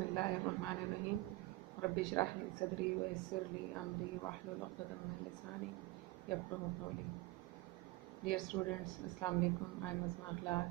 بسم الله الرحمن الرحيم رب اشرح لي صدري ويسر لي أمري واحلل عقدة من لساني يفقهوا قولي. Dear students, Assalamu alaikum. I am Asma Akhlaq.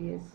BS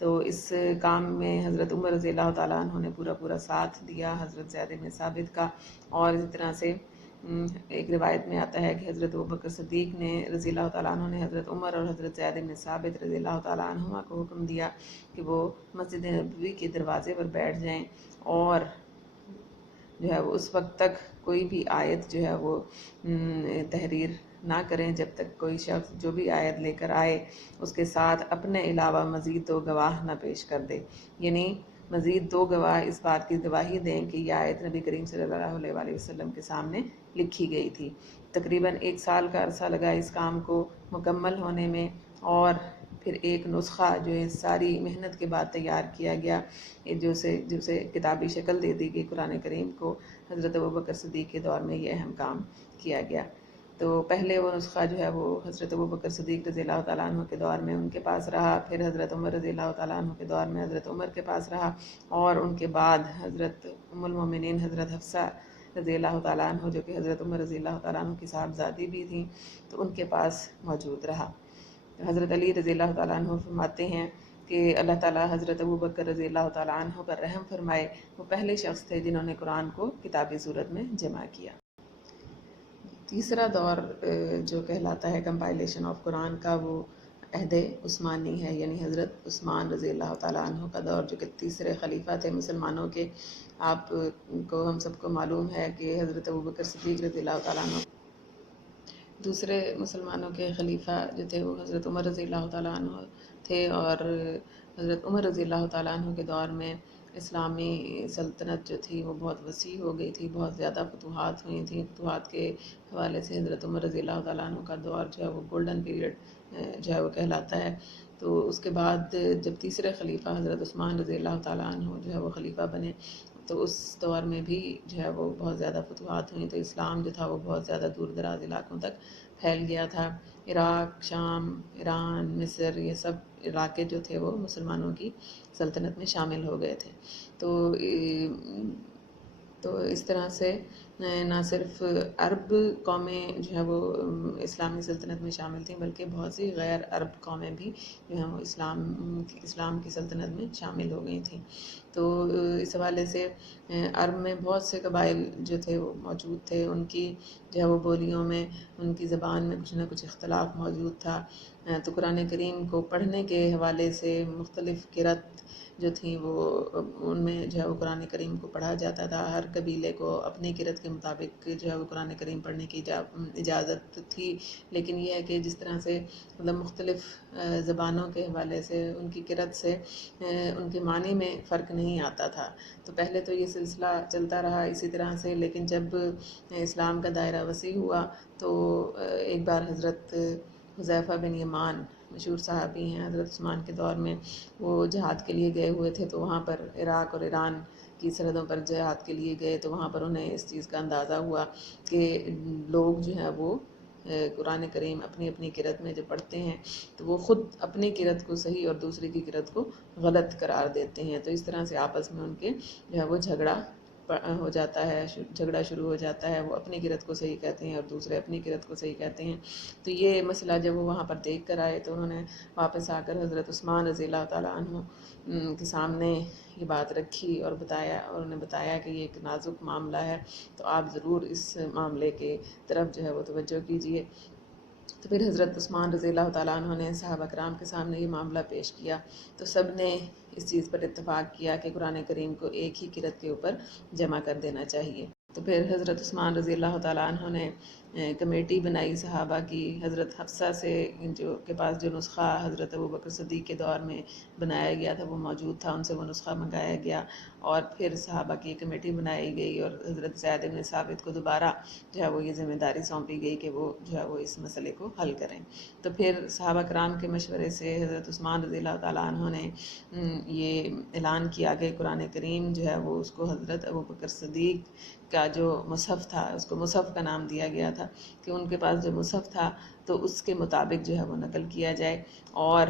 تو اس کام میں حضرت عمر رضی اللہ تعالیٰ عنہ نے پورا ساتھ دیا حضرت زید بن ثابت کا. اور اسی طرح سے ایک روایت میں آتا ہے کہ حضرت ابوبکر صدیق نے رضی اللہ تعالیٰ عنہ نے حضرت عمر اور حضرت زید بن ثابت رضی اللہ تعالیٰ عنہما کو حکم دیا کہ وہ مسجد نبوی کے دروازے پر بیٹھ جائیں اور جو ہے وہ اس وقت تک کوئی بھی آیت جو ہے وہ تحریر نہ کریں جب تک کوئی شخص جو بھی آیت لے کر آئے اس کے ساتھ اپنے علاوہ مزید 2 گواہ نہ پیش کر دے. یعنی مزید 2 گواہ اس بات کی گواہی دیں کہ یہ آیت نبی کریم صلی اللہ علیہ وآلہ وسلم کے سامنے لکھی گئی تھی. تقریباً 1 سال کا عرصہ لگا اس کام کو مکمل ہونے میں، اور پھر ایک نسخہ جو ہے ساری محنت کے بعد تیار کیا گیا، جو سے کتابی شکل دے دی گئی قرآن کریم کو. حضرت ابوبکر صدیق کے دور میں یہ اہم کام کیا گیا. تو پہلے وہ نسخہ جو ہے وہ حضرت ابوبکر صدیق رضی اللہ تعالیٰ عنہ کے دور میں ان کے پاس رہا، پھر حضرت عمر رضی اللہ تعالیٰ عنہ کے دور میں حضرت عمر کے پاس رہا، اور ان کے بعد حضرت ام المومنین حضرت حفصہ رضی اللہ تعالیٰ عنہ جو کہ حضرت عمر رضی اللہ تعالیٰ عنہ کی صاحبزادی بھی تھیں، تو ان کے پاس موجود رہا. حضرت علی رضی اللہ تعالیٰ عنہ فرماتے ہیں کہ اللہ تعالیٰ حضرت ابوبکر رضی اللہ تعالیٰ عنہ پر رحم فرمائے، وہ پہلے شخص تھے جنہوں نے قرآن کو کتابی صورت میں جمع کیا. تیسرا دور جو کہلاتا ہے کمپائلیشن آف قرآن کا، وہ عہد عثمانی ہے، یعنی حضرت عثمان رضی اللہ تعالیٰ عنہ کا دور، جو کہ تیسرے خلیفہ تھے مسلمانوں کے. آپ کو ہم سب کو معلوم ہے کہ حضرت ابوبکر صدیق رضی اللہ تعالیٰ عنہ دوسرے مسلمانوں کے خلیفہ جو تھے وہ حضرت عمر رضی اللہ تعالیٰ عنہ تھے، اور حضرت عمر رضی اللہ تعالیٰ عنہ کے دور میں اسلامی سلطنت جو تھی وہ بہت وسیع ہو گئی تھی، بہت زیادہ فتوحات ہوئی تھیں. فتوحات کے حوالے سے حضرت عمر رضی اللہ تعالیٰ عنہ کا دور جو ہے وہ گولڈن پیریڈ جو ہے وہ کہلاتا ہے. تو اس کے بعد جب تیسرے خلیفہ حضرت عثمان رضی اللہ تعالیٰ عنہ جو ہے وہ خلیفہ بنے، تو اس دور میں بھی جو ہے وہ بہت زیادہ فتوحات ہوئیں. تو اسلام جو تھا وہ بہت زیادہ دور دراز علاقوں تک پھیل گیا تھا. عراق، شام، ایران، مصر، یہ سب علاقے جو تھے وہ مسلمانوں کی سلطنت میں شامل ہو گئے تھے. تو اس طرح سے نہ صرف عرب قومیں جو ہے وہ اسلامی سلطنت میں شامل تھیں، بلکہ بہت سی غیر عرب قومیں بھی جو ہیں وہ اسلام کی سلطنت میں شامل ہو گئی تھیں. تو اس حوالے سے عرب میں بہت سے قبائل جو تھے وہ موجود تھے، ان کی جو ہے وہ بولیوں میں، ان کی زبان میں کچھ نہ کچھ اختلاف موجود تھا. تو قرآن کریم کو پڑھنے کے حوالے سے مختلف قرأت جو تھیں وہ ان میں جو ہے وہ قرآن کریم کو پڑھا جاتا تھا. ہر قبیلے کو اپنی قرأت کے مطابق جو ہے وہ قرآن کریم پڑھنے کی اجازت تھی، لیکن یہ ہے کہ جس طرح سے مطلب مختلف زبانوں کے حوالے سے ان کی قرأت سے ان کے معنی میں فرق نہیں آتا تھا. تو پہلے تو یہ سلسلہ چلتا رہا اسی طرح سے، لیکن جب اسلام کا دائرہ وسیع ہوا تو ایک بار حضرت حذیفہ بن یمان مشہور صحابی ہیں، حضرت عثمان کے دور میں وہ جہاد کے لیے گئے ہوئے تھے. تو وہاں پر عراق اور ایران کی سرحدوں پر جہاد کے لیے گئے، تو وہاں پر انہیں اس چیز کا اندازہ ہوا کہ لوگ جو ہیں وہ قرآن کریم اپنی اپنی قرأت میں جو پڑھتے ہیں تو وہ خود اپنی قرأت کو صحیح اور دوسرے کی قرأت کو غلط قرار دیتے ہیں. تو اس طرح سے آپس میں ان کے جو ہے وہ جھگڑا ہو جاتا ہے، جھگڑا شروع ہو جاتا ہے. وہ اپنی قرأت کو صحیح کہتے ہیں اور دوسرے اپنی قرأت کو صحیح کہتے ہیں. تو یہ مسئلہ جب وہ وہاں پر دیکھ کر آئے تو انہوں نے واپس آ کر حضرت عثمان رضی اللہ تعالیٰ عنہ کے سامنے یہ بات رکھی اور انہوں نے بتایا کہ یہ ایک نازک معاملہ ہے، تو آپ ضرور اس معاملے کے طرف جو ہے وہ توجہ کیجیے. تو پھر حضرت عثمان رضی اللہ تعالیٰ عنہ نے صحابہ کرام کے سامنے یہ معاملہ پیش کیا، تو سب نے اس چیز پر اتفاق کیا کہ قرآن کریم کو ایک ہی قرأت کے اوپر جمع کر دینا چاہیے. تو پھر حضرت عثمان رضی اللہ تعالیٰ عنہ نے کمیٹی بنائی صحابہ کی. حضرت حفصہ سے کے پاس جو نسخہ حضرت ابوبکر صدیق کے دور میں بنایا گیا تھا وہ موجود تھا، ان سے وہ نسخہ منگایا گیا، اور پھر صحابہ کی کمیٹی بنائی گئی اور حضرت زید بن ثابت کو دوبارہ جو ہے وہ یہ ذمہ داری سونپی گئی کہ وہ جو ہے وہ اس مسئلے کو حل کریں. تو پھر صحابہ کرام کے مشورے سے حضرت عثمان رضی اللہ تعالیٰ عنہ نے یہ اعلان کیا کہ قرآن کریم جو ہے وہ اس کو حضرت ابوبکر صدیق کا جو مصحف تھا، اس کو مصحف کا نام دیا گیا تھا کہ ان کے پاس جو مصحف تھا تو اس کے مطابق جو ہے وہ نقل کیا جائے، اور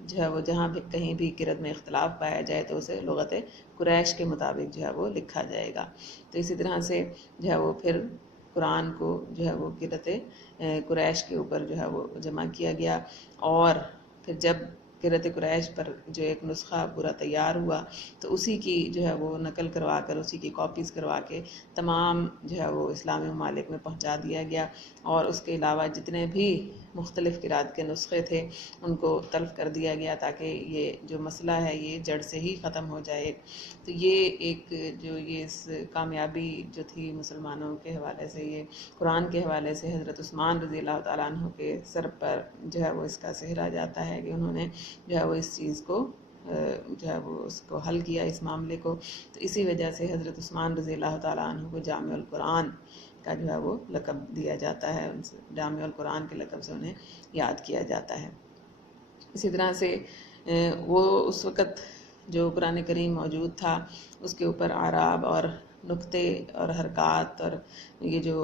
جو ہے وہ جہاں بھی کہیں بھی قرأت میں اختلاف پایا جائے تو اسے لغت قریش کے مطابق جو ہے وہ لکھا جائے گا. تو اسی طرح سے جو ہے وہ پھر قرآن کو جو ہے وہ قرأت قریش کے اوپر جو ہے وہ جمع کیا گیا. اور پھر جب قرۃ قریش پر جو ایک نسخہ پورا تیار ہوا، تو اسی کی جو ہے وہ نقل کروا کر، اسی کی کاپیز کروا کے تمام جو ہے وہ اسلامی ممالک میں پہنچا دیا گیا، اور اس کے علاوہ جتنے بھی مختلف قرات کے نسخے تھے ان کو تلف کر دیا گیا، تاکہ یہ جو مسئلہ ہے یہ جڑ سے ہی ختم ہو جائے۔ تو یہ ایک جو یہ اس کامیابی جو تھی مسلمانوں کے حوالے سے، یہ قرآن کے حوالے سے حضرت عثمان رضی اللہ تعالیٰ عنہ کے سر پر جو ہے وہ اس کا سہرا جاتا ہے کہ انہوں نے جو ہے وہ اس چیز کو جو ہے وہ اس کو حل کیا، اس معاملے کو۔ تو اسی وجہ سے حضرت عثمان رضی اللہ تعالیٰ عنہ کو جامع القرآن کا جو ہے وہ لقب دیا جاتا ہے، ان سے جامع القرآن کے لقب سے انہیں یاد کیا جاتا ہے۔ اسی طرح سے وہ اس وقت جو قرآن کریم موجود تھا اس کے اوپر اعراب اور نقطے اور حرکات، اور یہ جو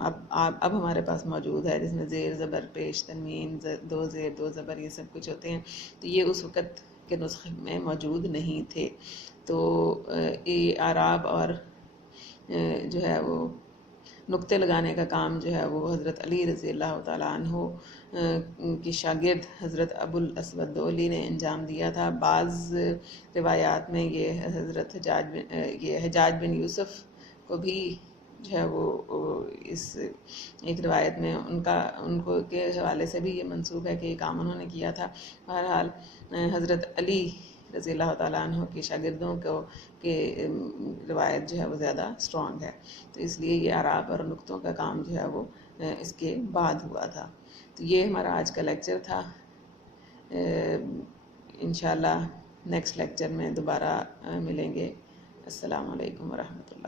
اب ہمارے پاس موجود ہے جس میں زیر زبر پیش تنوین دو زیر دو زبر یہ سب کچھ ہوتے ہیں، تو یہ اس وقت کے نسخے میں موجود نہیں تھے۔ تو یہ اعراب اور جو ہے وہ نقطے لگانے کا کام جو ہے وہ حضرت علی رضی اللہ تعالیٰ عنہ کی شاگرد حضرت ابو الاسود دولی نے انجام دیا تھا۔ بعض روایات میں یہ حضرت حجاج بن یوسف کو بھی جو ہے وہ اس ایک روایت میں ان کو کے حوالے سے بھی یہ منسوب ہے کہ یہ کام انہوں نے کیا تھا۔ بہرحال حضرت علی رضی اللہ تعالیٰ عنہ کے شاگردوں کو کہ روایت جو ہے وہ زیادہ اسٹرانگ ہے، تو اس لیے یہ اعراب اور نقطوں کا کام جو ہے وہ اس کے بعد ہوا تھا۔ تو یہ ہمارا آج کا لیکچر تھا۔ انشاءاللہ نیکسٹ لیکچر میں دوبارہ ملیں گے۔ السلام علیکم ورحمۃ اللہ۔